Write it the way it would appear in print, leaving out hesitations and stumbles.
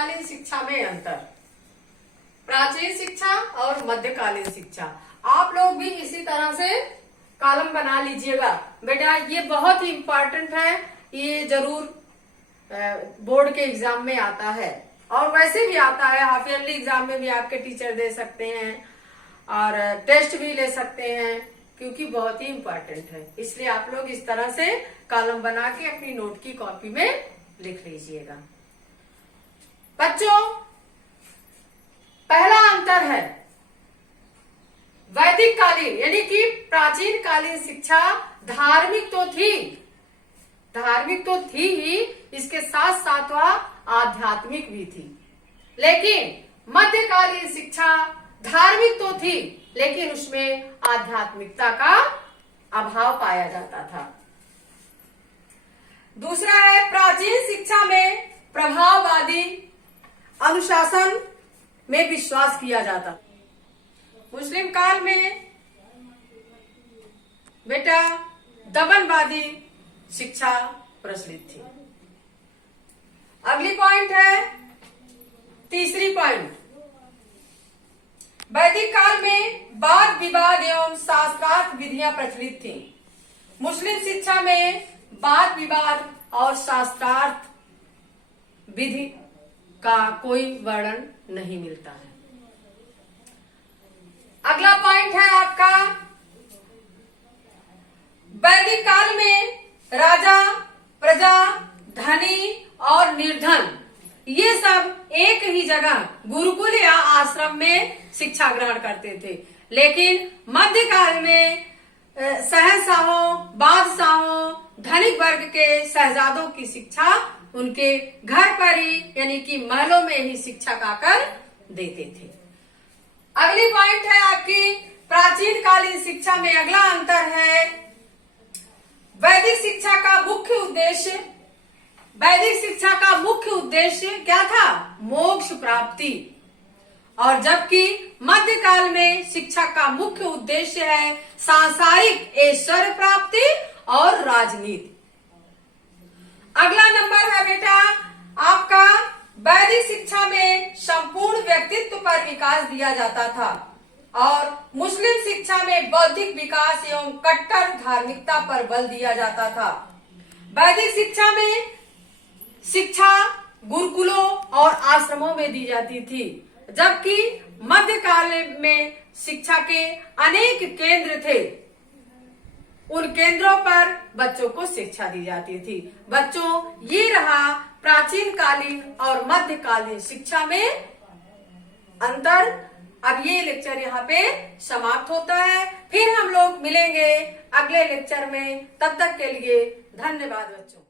मध्यकालीन शिक्षा में अंतर, प्राचीन शिक्षा और मध्यकालीन शिक्षा। आप लोग भी इसी तरह से कॉलम बना लीजिएगा बेटा, ये बहुत ही इम्पोर्टेंट है, ये जरूर बोर्ड के एग्जाम में आता है और वैसे भी आता है, हाफ ईयरली एग्जाम में भी आपके टीचर दे सकते हैं और टेस्ट भी ले सकते हैं, क्योंकि बहुत ही इम्पोर्टेंट है। इसलिए आप लोग इस तरह से कॉलम बना के अपनी नोट की कॉपी में लिख लीजिएगा। बच्चों, पहला अंतर है वैदिक कालीन यानी कि प्राचीन कालीन शिक्षा धार्मिक तो थी ही, इसके साथ साथ वह आध्यात्मिक भी थी। लेकिन मध्यकालीन शिक्षा धार्मिक तो थी लेकिन उसमें आध्यात्मिकता का अभाव पाया जाता था। दूसरा है प्राचीन शिक्षा में प्रभाववादी अनुशासन में विश्वास किया जाता। मुस्लिम काल में बेटा दमनवादी शिक्षा प्रचलित थी। अगली पॉइंट है, तीसरी पॉइंट, वैदिक काल में वाद विवाद एवं शास्त्रार्थ विधियां प्रचलित थी। मुस्लिम शिक्षा में वाद विवाद और शास्त्रार्थ विधि का कोई वर्णन नहीं मिलता है। अगला पॉइंट है आपका, वैदिक काल में राजा, प्रजा, धनी और निर्धन ये सब एक ही जगह गुरुकुल या आश्रम में शिक्षा ग्रहण करते थे। लेकिन मध्यकाल में शहंशाहों, बादशाहों, धनिक वर्ग के शहजादों की शिक्षा उनके घर पर ही यानी कि महलों में ही शिक्षा पाकर देते थे। अगली पॉइंट है आपकी प्राचीन कालीन शिक्षा में अगला अंतर है वैदिक शिक्षा का मुख्य उद्देश्य। वैदिक शिक्षा का मुख्य उद्देश्य क्या था? मोक्ष प्राप्ति। और जबकि मध्यकाल में शिक्षा का मुख्य उद्देश्य है सांसारिक ऐश्वर्य प्राप्ति और राजनीति। अगला नंबर है बेटा आपका, वैदिक शिक्षा में संपूर्ण व्यक्तित्व पर विकास दिया जाता था और मुस्लिम शिक्षा में बौद्धिक विकास एवं कट्टर धार्मिकता पर बल दिया जाता था। वैदिक शिक्षा में शिक्षा गुरुकुलों और आश्रमों में दी जाती थी, जबकि मध्यकाल में शिक्षा के अनेक केंद्र थे, उन केंद्रों पर बच्चों को शिक्षा दी जाती थी। बच्चों, ये रहा प्राचीन कालीन और मध्यकालीन शिक्षा में अंतर। अब ये लेक्चर यहाँ पे समाप्त होता है, फिर हम लोग मिलेंगे अगले लेक्चर में। तब तक के लिए धन्यवाद बच्चों।